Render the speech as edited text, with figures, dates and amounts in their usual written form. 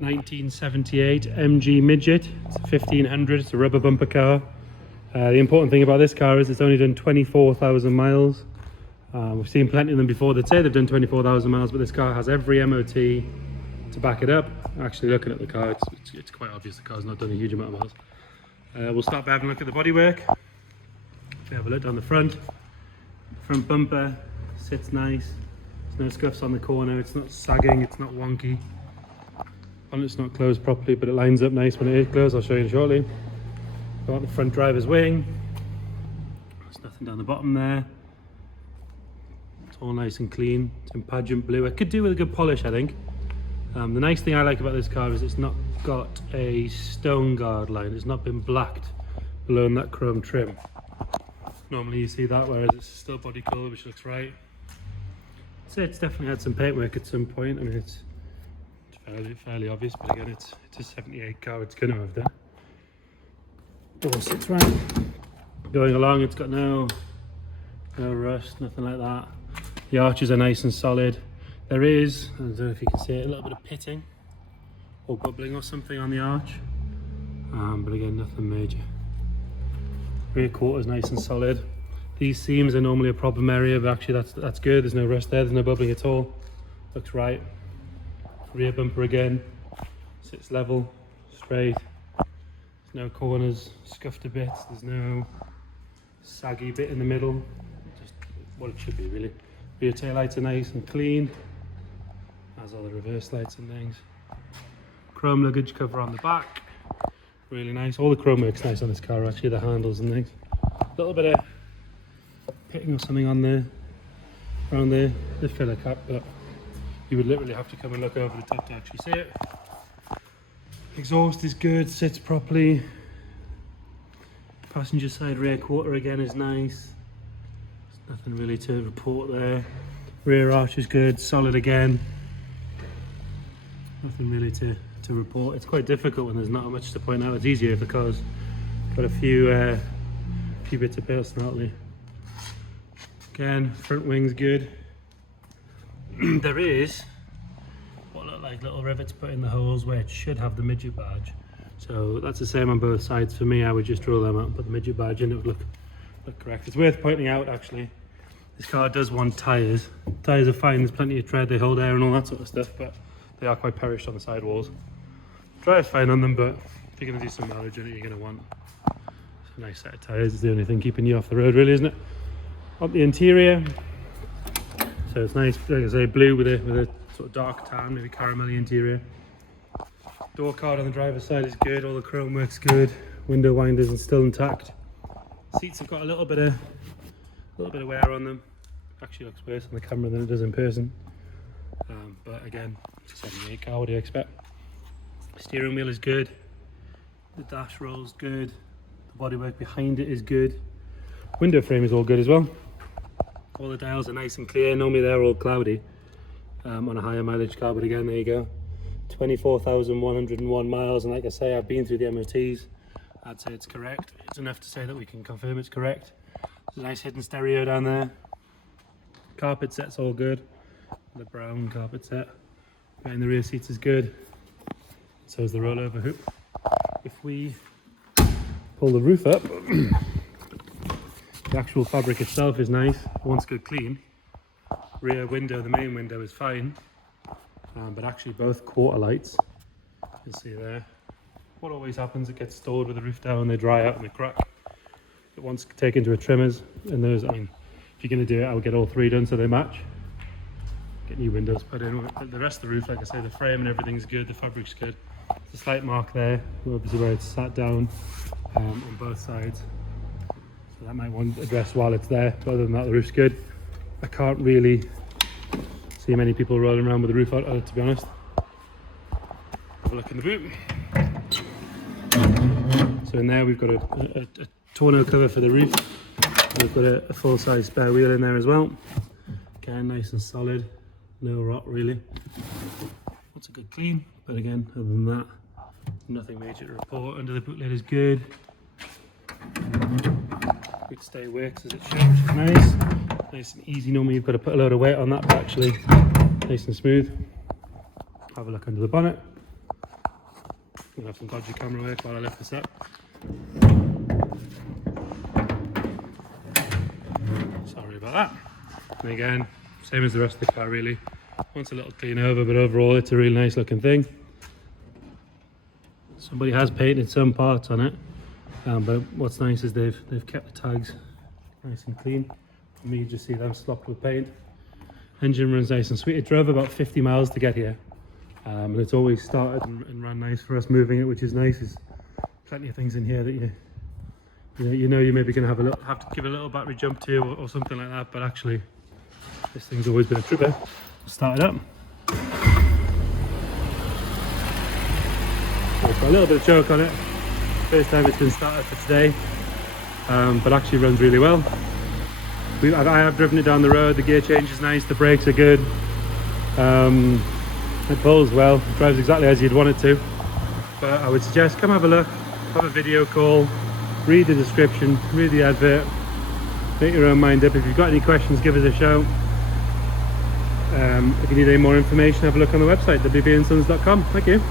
1978 MG Midget. It's a 1500, it's a rubber bumper car. The important thing about this car is it's only done 24,000 miles. We've seen plenty of them before that say they've done 24,000 miles, but this car has every MOT to back it up. Actually, looking at the car, it's quite obvious the car's not done a huge amount of miles. We'll start by having a look at the bodywork. We have a look down the front. Front bumper sits nice. There's no scuffs on the corner. It's not sagging. It's not wonky. Bonnet's not closed properly, but it lines up nice when it is closed. I'll show you shortly. Got the front driver's wing. There's nothing down the bottom there. It's all nice and clean. It's in pageant blue. It could do with a good polish, I think. The nice thing I like about this car is it's not got a stone guard line. It's not been blacked below that chrome trim. Normally you see that, whereas it's still body colour, which looks right. I'd say it's definitely had some paintwork at some point. I mean, it's fairly obvious, but again, it's a 78 car. It's going to have that. All sits right. Going along, it's got no rust, nothing like that. The arches are nice and solid. There is, I don't know if you can see it, a little bit of pitting or bubbling or something on the arch, but again, nothing major. Rear quarter's nice and solid. These seams are normally a problem area, but actually that's good. There's no rust there, there's no bubbling at all. Looks right. Rear bumper again, sits level, straight. There's no corners scuffed a bit. There's no saggy bit in the middle. Just what it should be, really. Rear taillights are nice and clean, as are the reverse lights and things. Chrome luggage cover on the back. Really nice. All the chrome work's nice on this car, actually, the handles and things. A little bit of pitting or something on there, around the filler cap, but you would literally have to come and look over the top to actually see it. Exhaust is good, sits properly. Passenger side rear quarter again is nice. There's nothing really to report there. Rear arch is good, solid again. Nothing really to report. It's quite difficult when there's not much to point out. It's easier if the car's got a few bits of personality. Again, front wing's good. There is what look like little rivets put in the holes where it should have the Midget badge. So that's the same on both sides. For me, I would just drill them out and put the Midget badge in. It would look correct. It's worth pointing out, actually, this car does want tyres. Tyres are fine, there's plenty of tread, they hold air and all that sort of stuff, but they are quite perished on the sidewalls. Drive's fine on them, but if you're going to do some mileage on it, you're going to want a nice set of tyres. It's the only thing keeping you off the road, really, isn't it? Up the interior, so it's nice, like I say, blue with a sort of dark tan, maybe caramelly interior. Door card on the driver's side is good, all the chrome work's good, window winders are still intact. Seats have got a little bit of wear on them. Actually looks worse on the camera than it does in person, but again, it's a 78 car, what do you expect? Steering wheel is good, the dash roll's good, the bodywork behind it is good, window frame is all good as well. All the dials are nice and clear. Normally they're all cloudy on a higher mileage car, but again, there you go, 24,101 miles, and like I say, I've been through the MOTs. I'd say it's correct. It's enough to say that we can confirm it's correct. There's a nice hidden stereo down there. Carpet set's all good, the brown carpet set. Behind the rear seats is good. So is the rollover hoop. If we pull the roof up, the actual fabric itself is nice. Once good clean. Rear window, the main window is fine, but actually both quarter lights, you can see there. What always happens, it gets stored with the roof down, they dry out and they crack. But once taken to a trimmers, and those, I mean, if you're going to do it, I would get all three done so they match. Get new windows put in, but the rest of the roof, like I say, the frame and everything's good, the fabric's good. There's a slight mark there, obviously where it's sat down on both sides. So that might want addressed while it's there, but other than that, the roof's good. I can't really see many people rolling around with the roof out, to be honest. Have a look in the boot. So in there we've got a tonneau cover for the roof. We've got a full-size spare wheel in there as well. Again, nice and solid, no rot really. Wants a good clean, but again, other than that, nothing major to report. Under the boot lid is good. Quick stay works as it should, which is nice. Nice and easy. Normally you've got to put a load of weight on that, but actually nice and smooth. Have a look under the bonnet. gonna have some dodgy camera work while I lift this up. Sorry about that. And again, same as the rest of the car really. Wants a little clean over, but overall it's a really nice looking thing. Somebody has painted some parts on it, but what's nice is they've kept the tags nice and clean. For me, you just see them slopped with paint. Engine runs nice and sweet. It drove about 50 miles to get here, and it's always started and ran nice for us moving it, which is nice. There's plenty of things in here that you know you're maybe going to have to give a little battery jump to or something like that, but actually this thing's always been a trooper. We'll start it up. So it's got a little bit of choke on it. First time it's been started for today, but actually runs really well. I have driven it down the road. The gear change is nice, the brakes are good, it pulls well, it drives exactly as you'd want it to. But I would suggest come have a look, have a video call, read the description, read the advert, make your own mind up. If you've got any questions, give us a shout. If you need any more information, have a look on the website, wbnsons.com. Thank you.